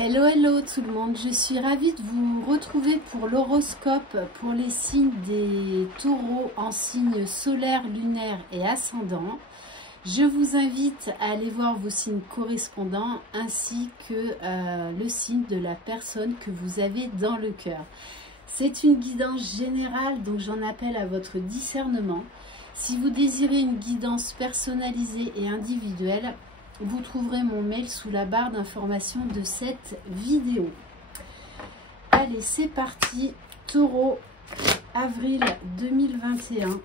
Hello, hello tout le monde, je suis ravie de vous retrouver pour l'horoscope pour les signes des taureaux en signes solaire, lunaire et ascendant. Je vous invite à aller voir vos signes correspondants ainsi que le signe de la personne que vous avez dans le cœur. C'est une guidance générale, donc j'en appelle à votre discernement. Si vous désirez une guidance personnalisée et individuelle, vous trouverez mon mail sous la barre d'information de cette vidéo. Allez, c'est parti. Taureau, avril 2021.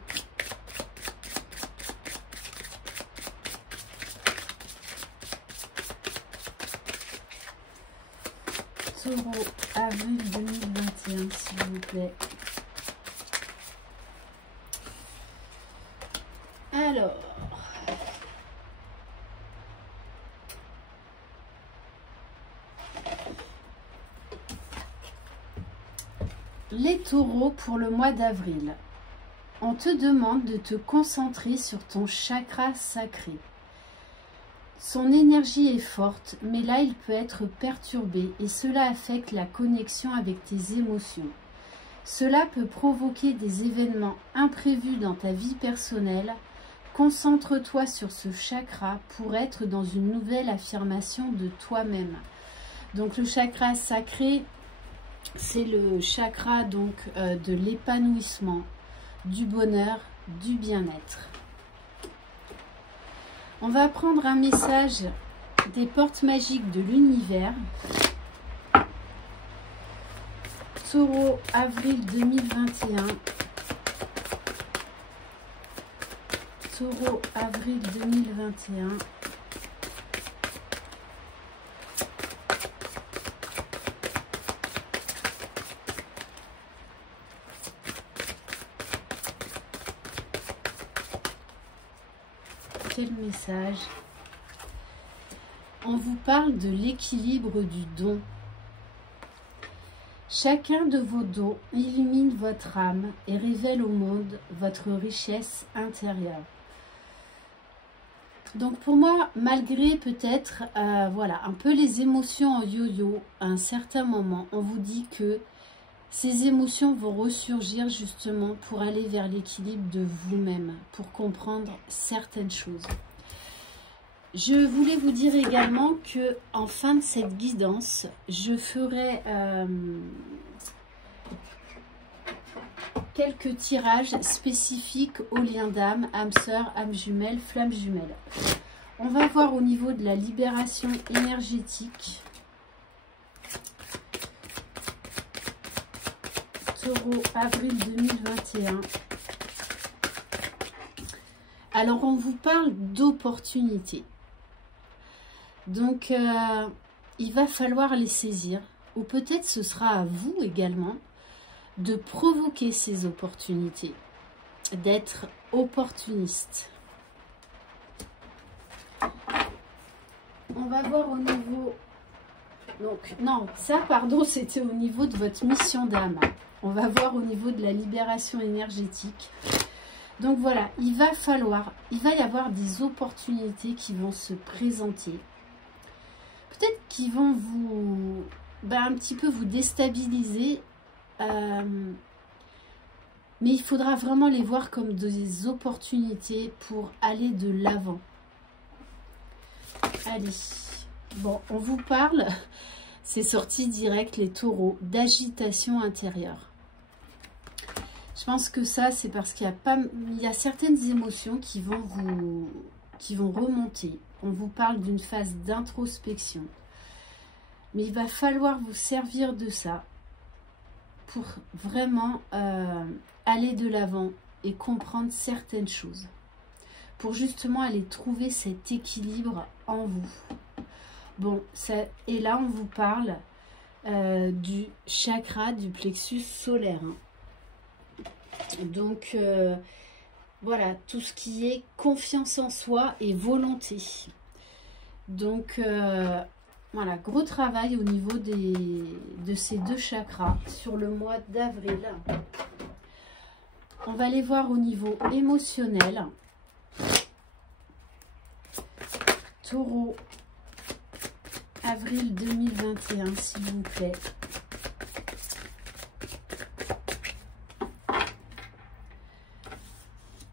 Taureau, avril 2021, s'il vous plaît. Alors, les taureaux pour le mois d'avril. On te demande de te concentrer sur ton chakra sacré. Son énergie est forte, mais là il peut être perturbé et cela affecte la connexion avec tes émotions. Cela peut provoquer des événements imprévus dans ta vie personnelle. Concentre-toi sur ce chakra pour être dans une nouvelle affirmation de toi-même. Donc le chakra sacré, c'est le chakra donc de l'épanouissement, du bonheur, du bien-être. On va prendre un message des portes magiques de l'univers. Taureau, avril 2021. Taureau, avril 2021. Quel message? On vous parle de l'équilibre du don. Chacun de vos dons illumine votre âme et révèle au monde votre richesse intérieure. Donc pour moi, malgré peut-être voilà, un peu les émotions en yo-yo, à un certain moment, on vous dit que ces émotions vont ressurgir justement pour aller vers l'équilibre de vous-même, pour comprendre certaines choses. Je voulais vous dire également que en fin de cette guidance, je ferai quelques tirages spécifiques aux liens d'âme, âme sœur, âme jumelle, flamme jumelle. On va voir au niveau de la libération énergétique. Taureau, avril 2021. Alors, on vous parle d'opportunités. Donc, il va falloir les saisir. Ou peut-être ce sera à vous également de provoquer ces opportunités. D'être opportuniste. On va voir au niveau... Donc, non, ça, pardon, c'était au niveau de votre mission d'âme. On va voir au niveau de la libération énergétique. Donc voilà, il va y avoir des opportunités qui vont se présenter. Peut-être qu'ils vont vous, un petit peu vous déstabiliser. Mais il faudra vraiment les voir comme des opportunités pour aller de l'avant. Allez, bon, on vous parle, c'est sorti direct les taureaux, d'agitation intérieure. Je pense que ça, c'est parce qu'il y a certaines émotions qui vont remonter. On vous parle d'une phase d'introspection. Mais il va falloir vous servir de ça pour vraiment aller de l'avant et comprendre certaines choses. Pour justement aller trouver cet équilibre en vous. Bon, et là, on vous parle du chakra du plexus solaire. Donc, voilà, tout ce qui est confiance en soi et volonté. Donc, voilà, gros travail au niveau de ces deux chakras sur le mois d'avril. On va les voir au niveau émotionnel. Taureau, avril 2021, s'il vous plaît.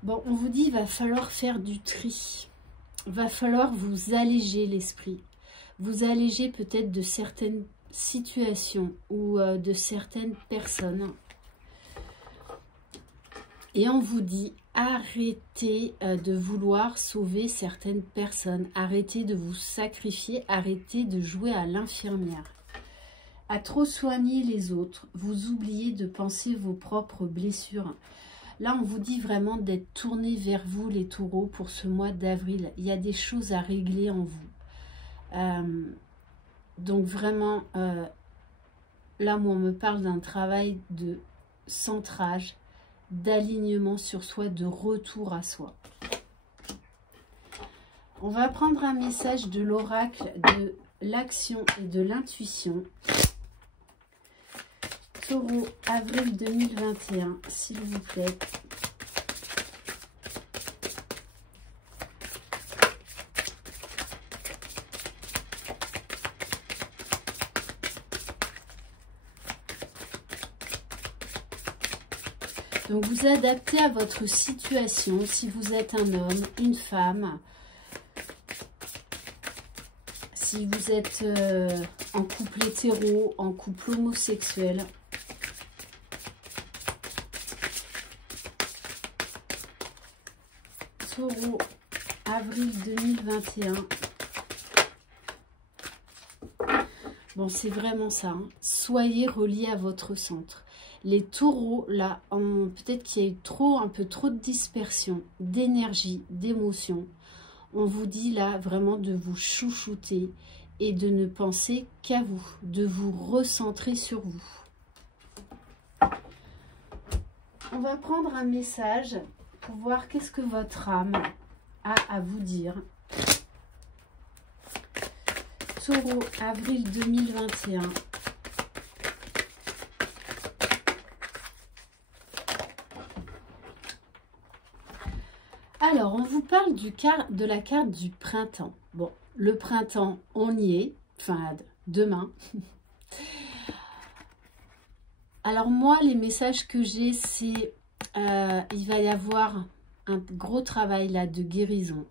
Bon, on vous dit, il va falloir faire du tri. Il va falloir vous alléger l'esprit. Vous alléger peut-être de certaines situations ou de certaines personnes. Et on vous dit, arrêtez de vouloir sauver certaines personnes. Arrêtez de vous sacrifier. Arrêtez de jouer à l'infirmière. À trop soigner les autres, vous oubliez de penser vos propres blessures. Là, on vous dit vraiment d'être tourné vers vous, les taureaux, pour ce mois d'avril. Il y a des choses à régler en vous. Donc vraiment, là, moi, on me parle d'un travail de centrage, d'alignement sur soi, de retour à soi. On va prendre un message de l'oracle de l'action et de l'intuition. Taureau, avril 2021, s'il vous plaît. Donc, vous adaptez à votre situation, si vous êtes un homme, une femme, si vous êtes en couple hétéro, en couple homosexuel. Taureau, avril 2021. Bon, c'est vraiment ça. Hein. Soyez reliés à votre centre. Les taureaux, là, peut-être qu'il y a eu un peu trop de dispersion, d'énergie, d'émotion. On vous dit là vraiment de vous chouchouter et de ne penser qu'à vous, de vous recentrer sur vous. On va prendre un message pour voir qu'est-ce que votre âme a à vous dire. Taureau, avril 2021. Alors, on vous parle de la carte du printemps. Bon, le printemps, on y est. Enfin, demain. Alors, moi, les messages que j'ai, c'est... il va y avoir un gros travail là de guérison.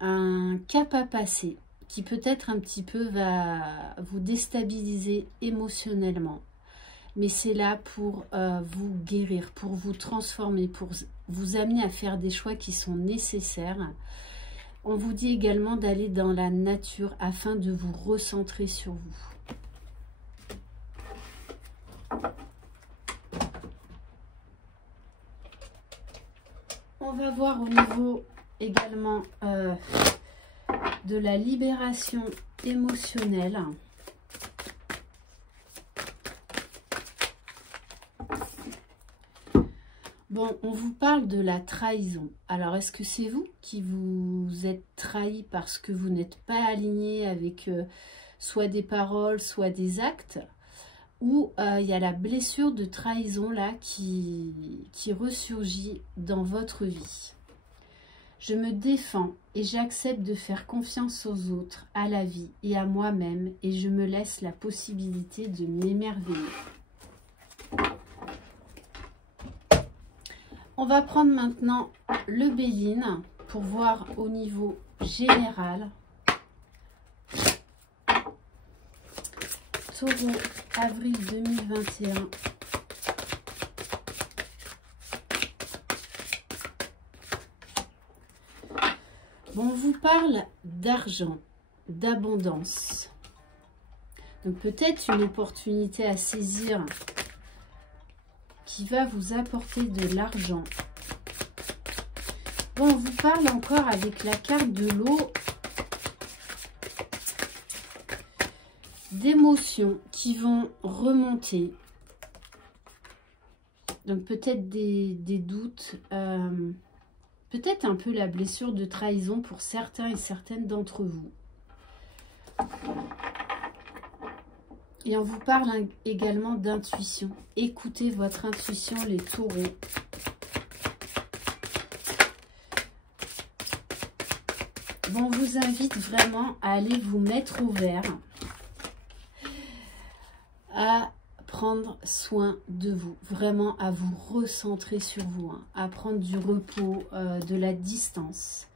Un cap à passer qui peut-être un petit peu va vous déstabiliser émotionnellement. Mais c'est là pour vous guérir, pour vous transformer, pour vous amener à faire des choix qui sont nécessaires. On vous dit également d'aller dans la nature afin de vous recentrer sur vous. On va voir au niveau également de la libération émotionnelle. Bon, on vous parle de la trahison. Alors, est-ce que c'est vous qui vous êtes trahi parce que vous n'êtes pas aligné avec soit des paroles, soit des actes? Ou il y a la blessure de trahison là qui ressurgit dans votre vie. Je me défends et j'accepte de faire confiance aux autres, à la vie et à moi-même, et je me laisse la possibilité de m'émerveiller. On va prendre maintenant le Béline pour voir au niveau général. Taureau, avril 2021. Bon, on vous parle d'argent, d'abondance. Donc peut-être une opportunité à saisir qui va vous apporter de l'argent. Bon, on vous parle encore avec la carte de l'eau d'émotions qui vont remonter. Donc peut-être des doutes, peut-être un peu la blessure de trahison pour certains et certaines d'entre vous. Et on vous parle également d'intuition. Écoutez votre intuition, les taureaux. Bon, on vous invite vraiment à aller vous mettre au vert, à prendre soin de vous, vraiment à vous recentrer sur vous, hein, à prendre du repos, de la distance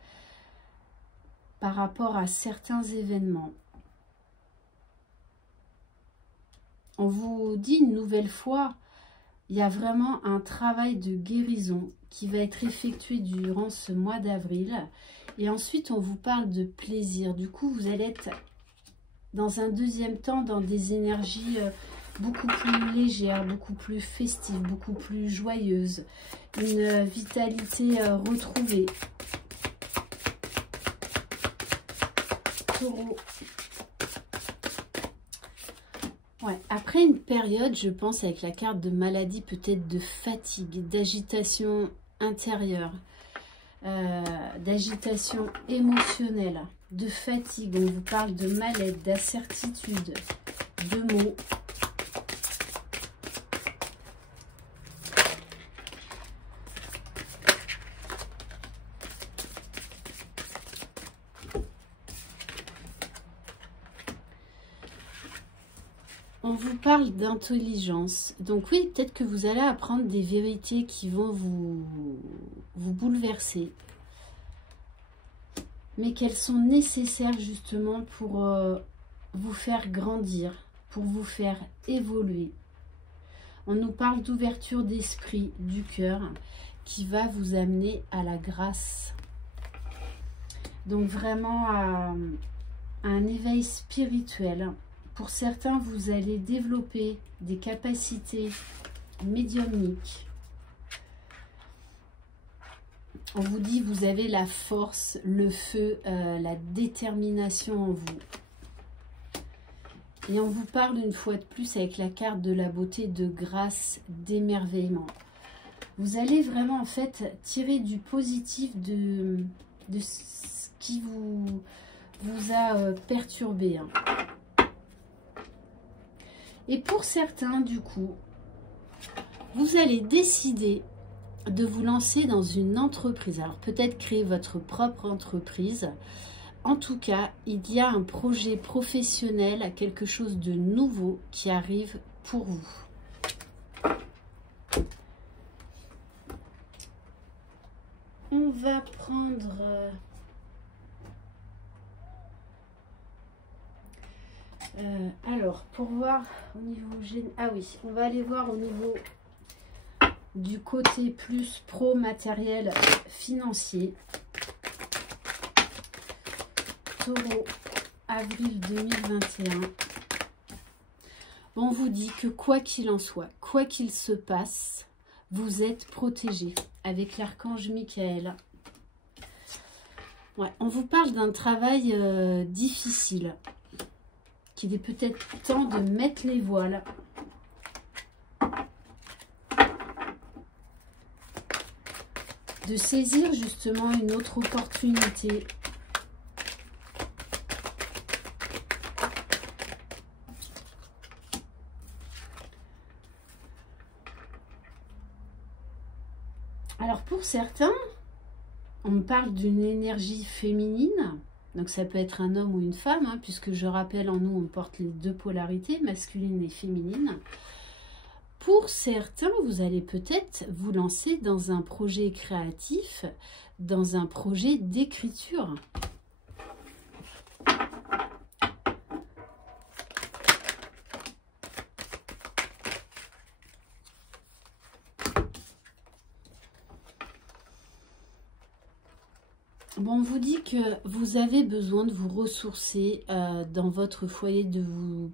par rapport à certains événements. On vous dit une nouvelle fois, il y a vraiment un travail de guérison qui va être effectué durant ce mois d'avril. Et ensuite, on vous parle de plaisir. Du coup, vous allez être dans un deuxième temps dans des énergies beaucoup plus légères, beaucoup plus festives, beaucoup plus joyeuses. Une vitalité retrouvée. Taureau. Ouais, après une période, je pense, avec la carte de maladie, peut-être de fatigue, d'agitation intérieure, d'agitation émotionnelle, de fatigue, on vous parle de mal-être, d'incertitude, de mots. On vous parle d'intelligence. Donc oui, peut-être que vous allez apprendre des vérités qui vont vous bouleverser. Mais qu'elles sont nécessaires justement pour vous faire grandir, pour vous faire évoluer. On nous parle d'ouverture d'esprit, du cœur, qui va vous amener à la grâce. Donc vraiment à un éveil spirituel. Pour certains, vous allez développer des capacités médiumniques. On vous dit, vous avez la force, le feu, la détermination en vous. Et on vous parle une fois de plus avec la carte de la beauté, de grâce, d'émerveillement. Vous allez vraiment en fait tirer du positif de ce qui vous a perturbé. Hein. Et pour certains, du coup, vous allez décider de vous lancer dans une entreprise. Alors peut-être créer votre propre entreprise. En tout cas, il y a un projet professionnel, quelque chose de nouveau qui arrive pour vous. On va prendre... alors, pour voir au niveau... Ah oui, on va aller voir au niveau du côté plus pro matériel financier. Taureau, avril 2021. On vous dit que quoi qu'il en soit, quoi qu'il se passe, vous êtes protégé avec l'archange Michael. Ouais, on vous parle d'un travail difficile, qu'il est peut-être temps de mettre les voiles. De saisir justement une autre opportunité. Alors pour certains, on me parle d'une énergie féminine. Donc ça peut être un homme ou une femme, hein, puisque je rappelle, en nous, on porte les deux polarités, masculine et féminine. Pour certains, vous allez peut-être vous lancer dans un projet créatif, dans un projet d'écriture. Bon, on vous dit que vous avez besoin de vous ressourcer dans votre foyer,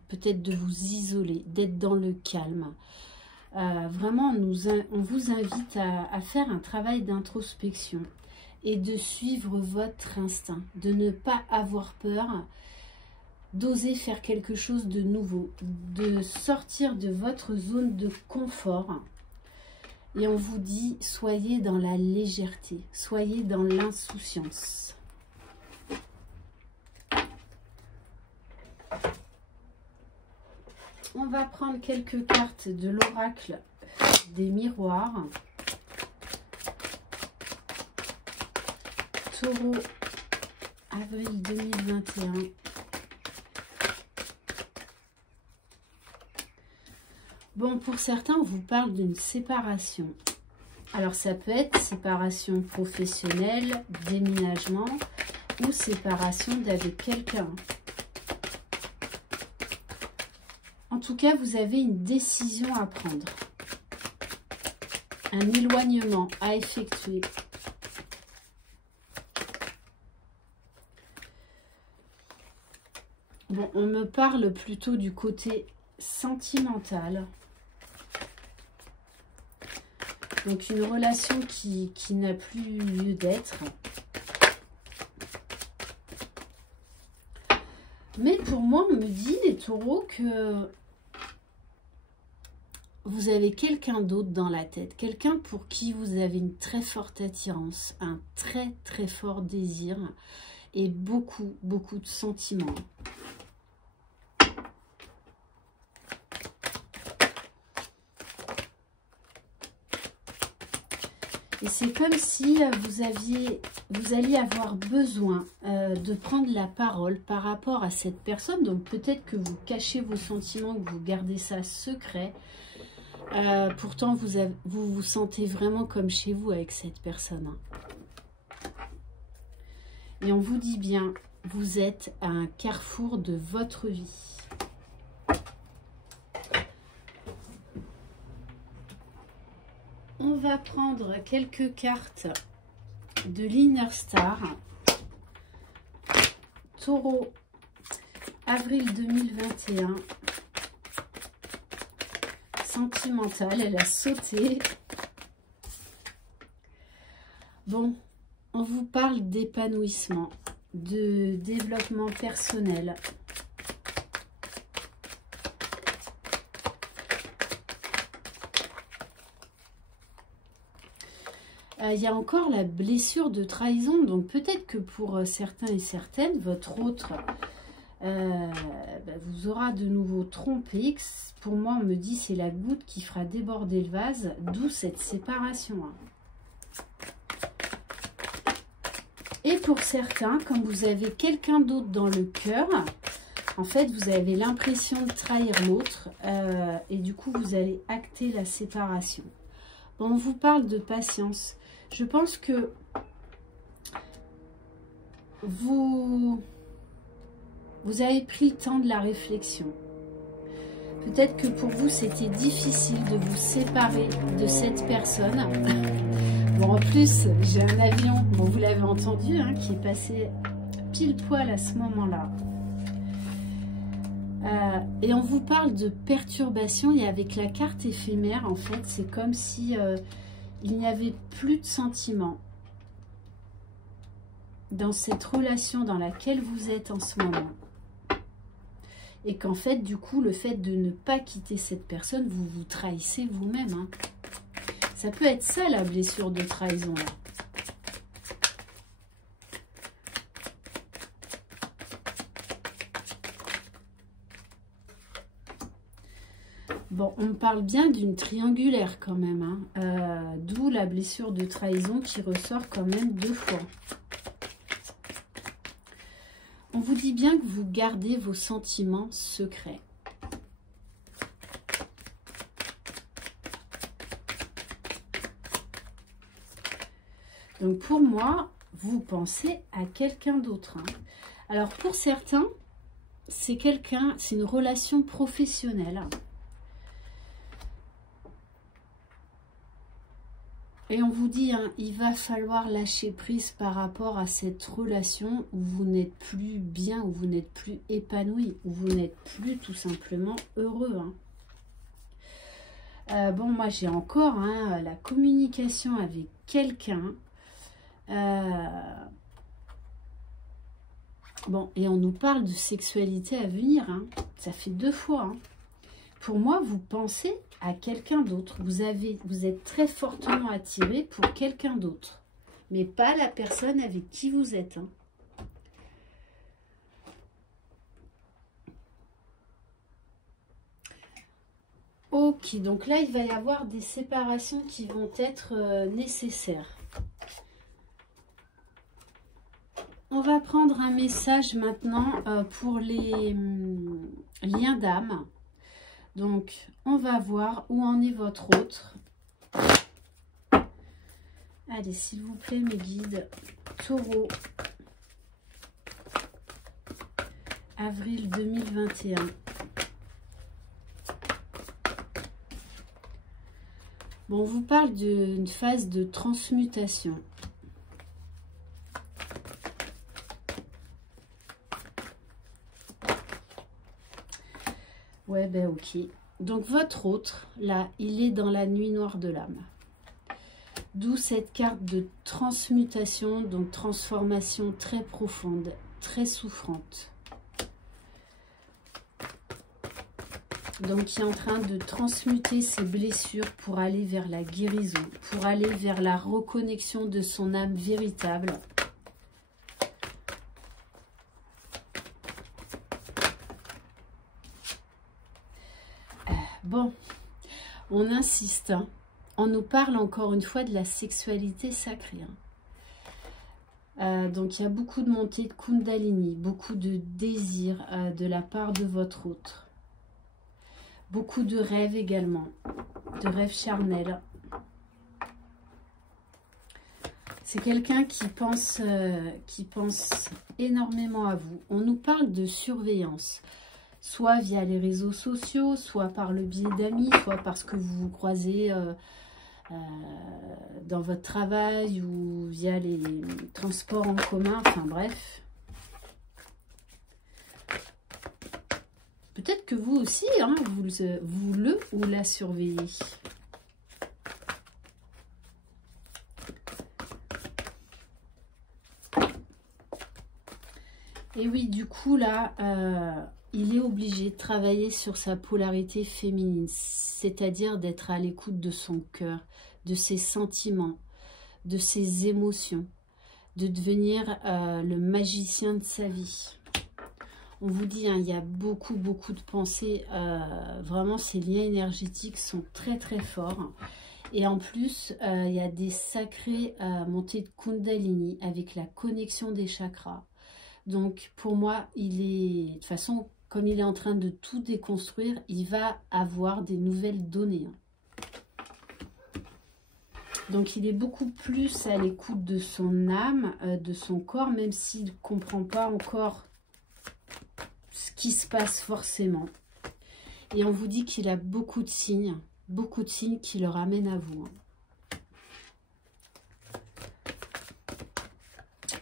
peut-être de vous isoler, d'être dans le calme. Vraiment, on vous invite à faire un travail d'introspection et de suivre votre instinct, de ne pas avoir peur, d'oser faire quelque chose de nouveau, de sortir de votre zone de confort. Et on vous dit, soyez dans la légèreté, soyez dans l'insouciance. On va prendre quelques cartes de l'oracle des miroirs. Taureau, avril 2021. Bon, pour certains, on vous parle d'une séparation. Alors, ça peut être séparation professionnelle, déménagement ou séparation d'avec quelqu'un. En tout cas, vous avez une décision à prendre. Un éloignement à effectuer. Bon, on me parle plutôt du côté sentimental. Donc, une relation qui n'a plus lieu d'être. Mais pour moi, on me dit, les taureaux, que vous avez quelqu'un d'autre dans la tête. Quelqu'un pour qui vous avez une très forte attirance, un très très fort désir et beaucoup de sentiments. Et c'est comme si vous alliez avoir besoin de prendre la parole par rapport à cette personne. Donc peut-être que vous cachez vos sentiments, que vous gardez ça secret. Pourtant, vous vous sentez vraiment comme chez vous avec cette personne. Et on vous dit bien, vous êtes à un carrefour de votre vie. On va prendre quelques cartes de l'Inner Star. Taureau, avril 2021. Sentimentale, elle a sauté. Bon, on vous parle d'épanouissement, de développement personnel. Il y a encore la blessure de trahison, donc peut-être que pour certains et certaines, votre autre vous aura de nouveau trompé. Pour moi, on me dit c'est la goutte qui fera déborder le vase, d'où cette séparation. Et pour certains, comme vous avez quelqu'un d'autre dans le cœur, en fait, vous avez l'impression de trahir l'autre et du coup, vous allez acter la séparation. Bon, on vous parle de patience. Je pense que vous avez pris le temps de la réflexion. Peut-être que pour vous, c'était difficile de vous séparer de cette personne. Bon, en plus, j'ai un avion, bon, vous l'avez entendu, hein, qui est passé pile poil à ce moment-là. Et on vous parle de perturbation, et avec la carte éphémère, en fait, c'est comme si il n'y avait plus de sentiments dans cette relation dans laquelle vous êtes en ce moment. Et qu'en fait, du coup, le fait de ne pas quitter cette personne, vous vous trahissez vous-même. Hein. Ça peut être ça, la blessure de trahison. Là. Bon, on parle bien d'une triangulaire quand même. Hein. D'où la blessure de trahison qui ressort quand même 2 fois. On vous dit bien que vous gardez vos sentiments secrets. Donc pour moi, vous pensez à quelqu'un d'autre. Hein. Alors pour certains, c'est une relation professionnelle. Et on vous dit, hein, il va falloir lâcher prise par rapport à cette relation où vous n'êtes plus bien, où vous n'êtes plus épanoui, où vous n'êtes plus tout simplement heureux. Hein. Bon, moi j'ai encore hein, la communication avec quelqu'un. Bon, et on nous parle de sexualité à venir. Hein. Ça fait 2 fois. Hein. Pour moi, vous pensez à quelqu'un d'autre. Vous êtes très fortement attiré pour quelqu'un d'autre. Mais pas la personne avec qui vous êtes. Hein. Ok, donc là, il va y avoir des séparations qui vont être nécessaires. On on va prendre un message maintenant pour les liens d'âme. Donc, on va voir où en est votre autre. Allez, s'il vous plaît, mes guides. Taureau. Avril 2021. Bon, on vous parle d'une phase de transmutation. Ouais, ben ok. Donc votre autre, là, il est dans la nuit noire de l'âme. D'où cette carte de transmutation, donc transformation très profonde, très souffrante. Donc il est en train de transmuter ses blessures pour aller vers la guérison, pour aller vers la reconnexion de son âme véritable. Bon, on insiste, hein. On nous parle encore une fois de la sexualité sacrée. Hein. Donc il y a beaucoup de montée de Kundalini, beaucoup de désir de la part de votre autre. Beaucoup de rêves également, de rêves charnels. C'est quelqu'un qui pense énormément à vous. On nous parle de surveillance. Soit via les réseaux sociaux, soit par le biais d'amis, soit parce que vous vous croisez dans votre travail ou via les transports en commun, enfin bref. Peut-être que vous aussi, hein, vous le ou la surveillez. Et oui, du coup, là... il est obligé de travailler sur sa polarité féminine, c'est-à-dire d'être à l'écoute de son cœur, de ses sentiments, de ses émotions, de devenir le magicien de sa vie. On vous dit, hein, il y a beaucoup de pensées, vraiment ces liens énergétiques sont très forts. Et en plus, il y a des sacrées montées de Kundalini avec la connexion des chakras. Donc pour moi, il est, de toute façon, comme il est en train de tout déconstruire, il va avoir des nouvelles données. Donc il est beaucoup plus à l'écoute de son âme, de son corps, même s'il ne comprend pas encore ce qui se passe forcément. Et on vous dit qu'il a beaucoup de signes qui le ramènent à vous.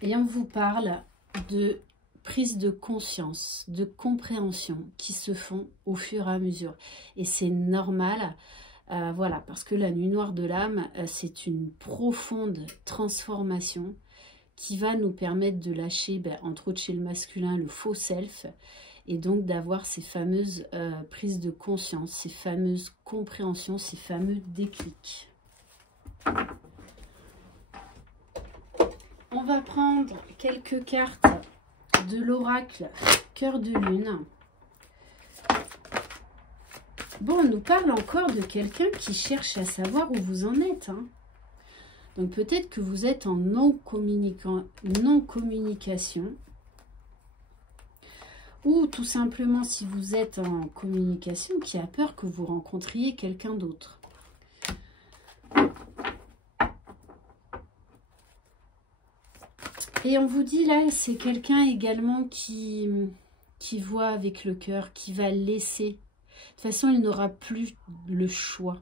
Et on vous parle de prise de conscience, de compréhension qui se font au fur et à mesure. Et c'est normal, voilà, parce que la nuit noire de l'âme, c'est une profonde transformation qui va nous permettre de lâcher, entre autres chez le masculin, le faux self, et donc d'avoir ces fameuses prises de conscience, ces fameuses compréhensions, ces fameux déclics. On va prendre quelques cartes de l'oracle Cœur de Lune. Bon, on nous parle encore de quelqu'un qui cherche à savoir où vous en êtes. Hein. Donc peut-être que vous êtes en non-communication. Ou tout simplement, si vous êtes en communication, qui a peur que vous rencontriez quelqu'un d'autre. Et on vous dit là, c'est quelqu'un également qui voit avec le cœur, qui va laisser. De toute façon, il n'aura plus le choix.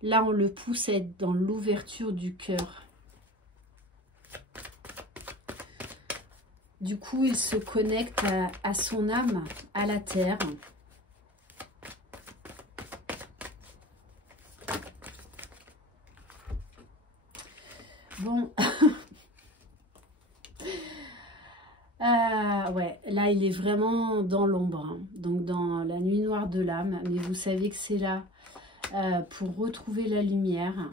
Là, on le pousse à être dans l'ouverture du cœur. Du coup, il se connecte à son âme, à la terre. Bon... ouais, là il est vraiment dans l'ombre, hein. Donc dans la nuit noire de l'âme, mais vous savez que c'est là pour retrouver la lumière.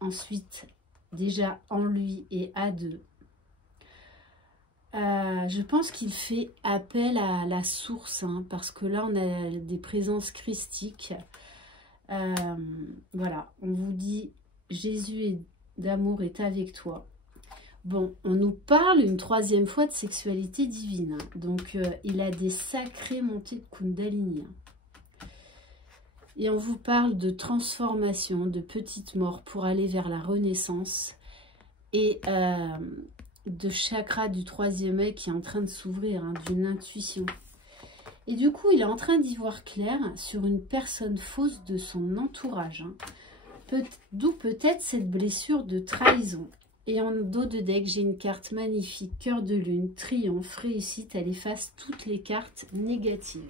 Ensuite, déjà en lui et à deux. Je pense qu'il fait appel à la source, hein, parce que là on a des présences christiques. Voilà, on vous dit Jésus d'amour est avec toi. Bon, on nous parle une troisième fois de sexualité divine. Hein. Donc, il a des sacrées montées de Kundalini. Hein. Et on vous parle de transformation, de petite mort pour aller vers la renaissance. Et de chakra du troisième œil qui est en train de s'ouvrir, hein, d'une intuition. Et du coup, il est en train d'y voir clair sur une personne fausse de son entourage. Hein. D'où peut-être cette blessure de trahison. Et en dos de deck, j'ai une carte magnifique, cœur de lune, triomphe, réussite. Elle efface toutes les cartes négatives.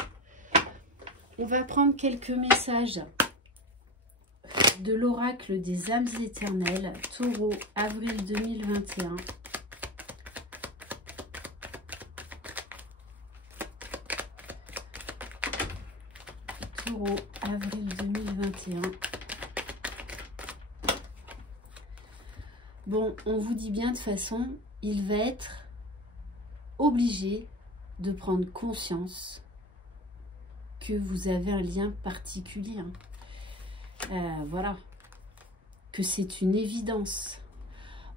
On va prendre quelques messages de l'oracle des âmes éternelles, Taureau, avril 2021. Taureau, avril 2021. Bon, on vous dit bien de toute façon, il va être obligé de prendre conscience que vous avez un lien particulier. Hein. Voilà, que c'est une évidence.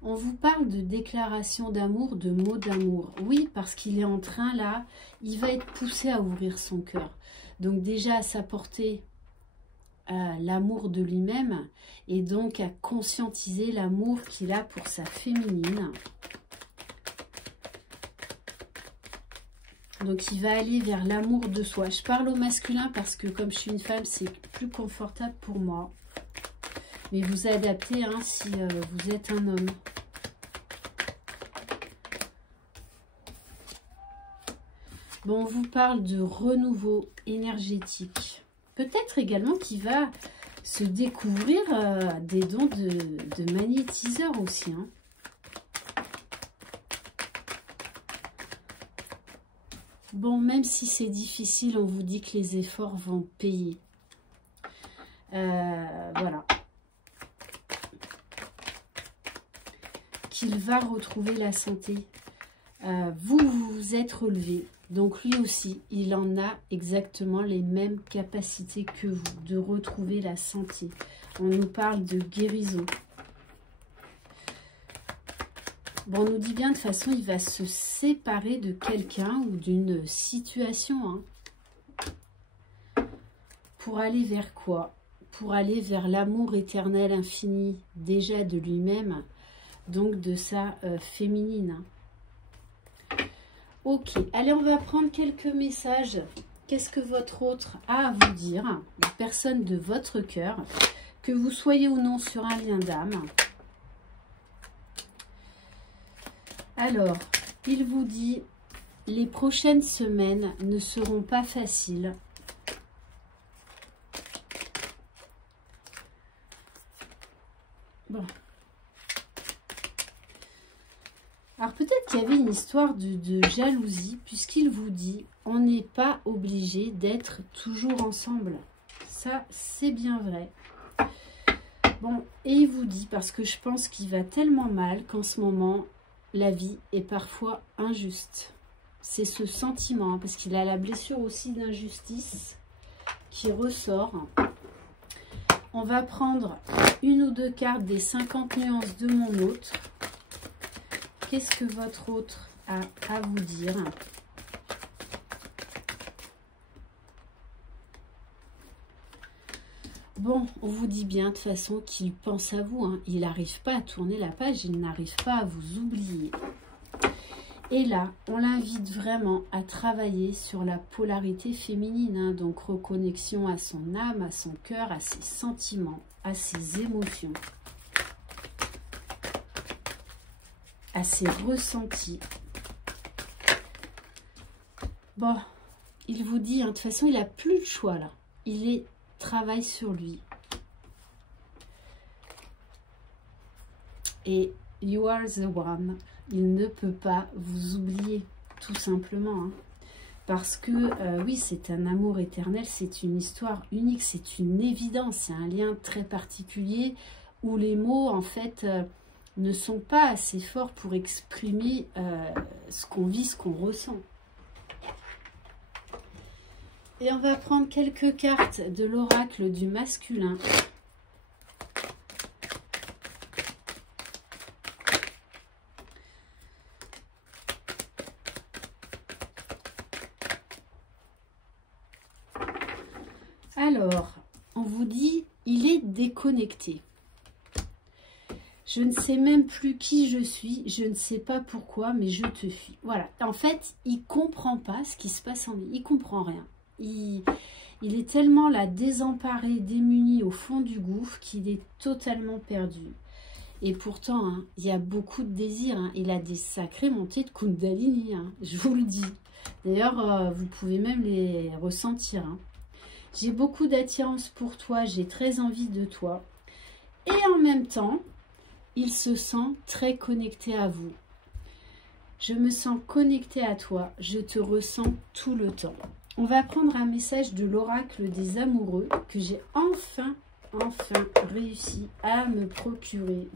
On vous parle de déclaration d'amour, de mots d'amour. Oui, parce qu'il est en train là, il va être poussé à ouvrir son cœur. Donc déjà à s'apporter l'amour de lui-même et donc à conscientiser l'amour qu'il a pour sa féminine. Donc il va aller vers l'amour de soi. Je parle au masculin parce que comme je suis une femme, c'est plus confortable pour moi. Mais vous adaptez hein, si vous êtes un homme. Bon, on vous parle de renouveau énergétique. Peut-être également qu'il va se découvrir des dons de magnétiseur aussi. Hein. Bon, même si c'est difficile, on vous dit que les efforts vont payer. Voilà. Qu'il va retrouver la santé. Vous vous êtes relevé. Donc lui aussi, il en a exactement les mêmes capacités que vous de retrouver la santé. On nous parle de guérison. Bon, on nous dit bien de toute façon, il va se séparer de quelqu'un ou d'une situation. Hein. Pour aller vers quoi? Pour aller vers l'amour éternel infini, déjà de lui-même, donc de sa féminine. Hein. Ok, allez, on va prendre quelques messages. Qu'est-ce que votre autre a à vous dire? La personne de votre cœur, que vous soyez ou non sur un lien d'âme. Alors, il vous dit, les prochaines semaines ne seront pas faciles. Bon. Alors peut-être qu'il y avait une histoire de jalousie, puisqu'il vous dit, on n'est pas obligé d'être toujours ensemble. Ça, c'est bien vrai. Bon, et il vous dit, parce que je pense qu'il va tellement mal qu'en ce moment, la vie est parfois injuste. C'est ce sentiment, hein, parce qu'il a la blessure aussi d'injustice qui ressort. On va prendre une ou deux cartes des 50 nuances de mon autre. Qu'est-ce que votre autre a à vous dire? Bon, on vous dit bien de toute façon qu'il pense à vous. Hein. Il n'arrive pas à tourner la page, il n'arrive pas à vous oublier. Et là, on l'invite vraiment à travailler sur la polarité féminine. Hein, donc, reconnexion à son âme, à son cœur, à ses sentiments, à ses émotions, à ses ressentis. Bon, il vous dit, hein, de toute façon, il n'a plus de choix là. Il travaille sur lui. Et you are the one. Il ne peut pas vous oublier, tout simplement. Hein. Parce que, oui, c'est un amour éternel, c'est une histoire unique, c'est une évidence, c'est un lien très particulier où les mots, en fait, ne sont pas assez forts pour exprimer ce qu'on vit, ce qu'on ressent. Et on va prendre quelques cartes de l'oracle du masculin. Alors, on vous dit, il est déconnecté. Je ne sais même plus qui je suis, je ne sais pas pourquoi, mais je te fuis. Voilà, en fait, il ne comprend pas ce qui se passe en lui, il ne comprend rien. Il est tellement là, désemparé, démuni au fond du gouffre qu'il est totalement perdu. Et pourtant, hein, il y a beaucoup de désirs, hein. Il a des sacrées montées de Kundalini, hein, je vous le dis. D'ailleurs, vous pouvez même les ressentir. Hein. J'ai beaucoup d'attirance pour toi, j'ai très envie de toi. Et en même temps, il se sent très connecté à vous. Je me sens connecté à toi, je te ressens tout le temps. On va prendre un message de l'oracle des amoureux que j'ai enfin réussi à me procurer.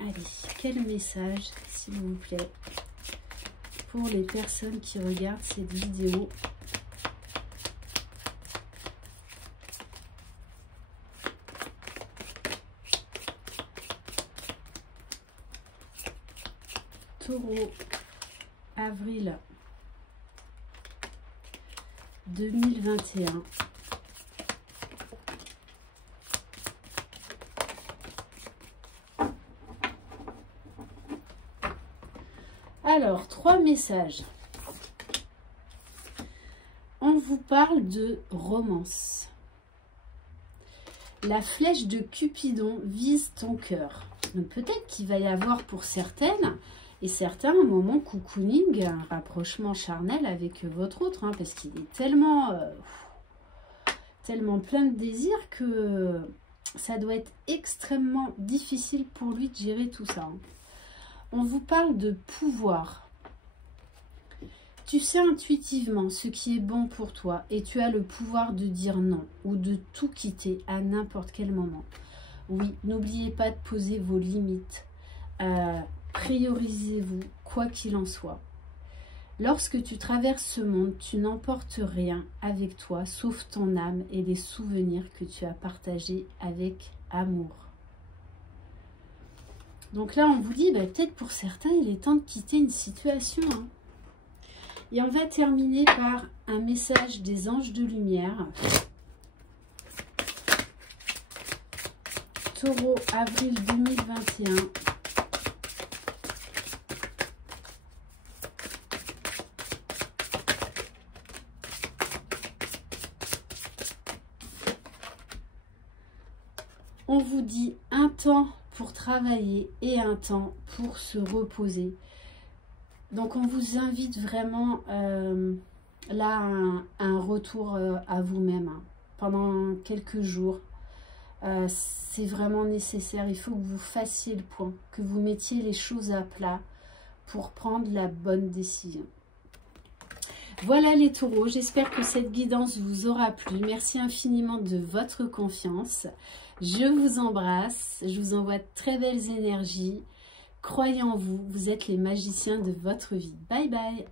Allez, quel message, s'il vous plaît, pour les personnes qui regardent cette vidéo. Taureau, avril 2021. Alors, 3 messages. On vous parle de romance. La flèche de Cupidon vise ton cœur. Donc peut-être qu'il va y avoir pour certaines et certains un moment cocooning, un rapprochement charnel avec votre autre, hein, parce qu'il est tellement plein de désirs que ça doit être extrêmement difficile pour lui de gérer tout ça. Hein. On vous parle de pouvoir. Tu sais intuitivement ce qui est bon pour toi et tu as le pouvoir de dire non ou de tout quitter à n'importe quel moment. Oui, n'oubliez pas de poser vos limites. Priorisez-vous, quoi qu'il en soit. Lorsque tu traverses ce monde, tu n'emportes rien avec toi, sauf ton âme et les souvenirs que tu as partagés avec amour. Donc là, on vous dit, peut-être pour certains, il est temps de quitter une situation. Hein. Et on va terminer par un message des anges de lumière. Taureau, avril 2021. On vous dit un temps pour travailler et un temps pour se reposer. Donc on vous invite vraiment là à un retour à vous-même hein, pendant quelques jours. C'est vraiment nécessaire, il faut que vous fassiez le point, que vous mettiez les choses à plat pour prendre la bonne décision. Voilà les taureaux, j'espère que cette guidance vous aura plu. Merci infiniment de votre confiance. Je vous embrasse, je vous envoie de très belles énergies. Croyez en vous, vous êtes les magiciens de votre vie. Bye bye.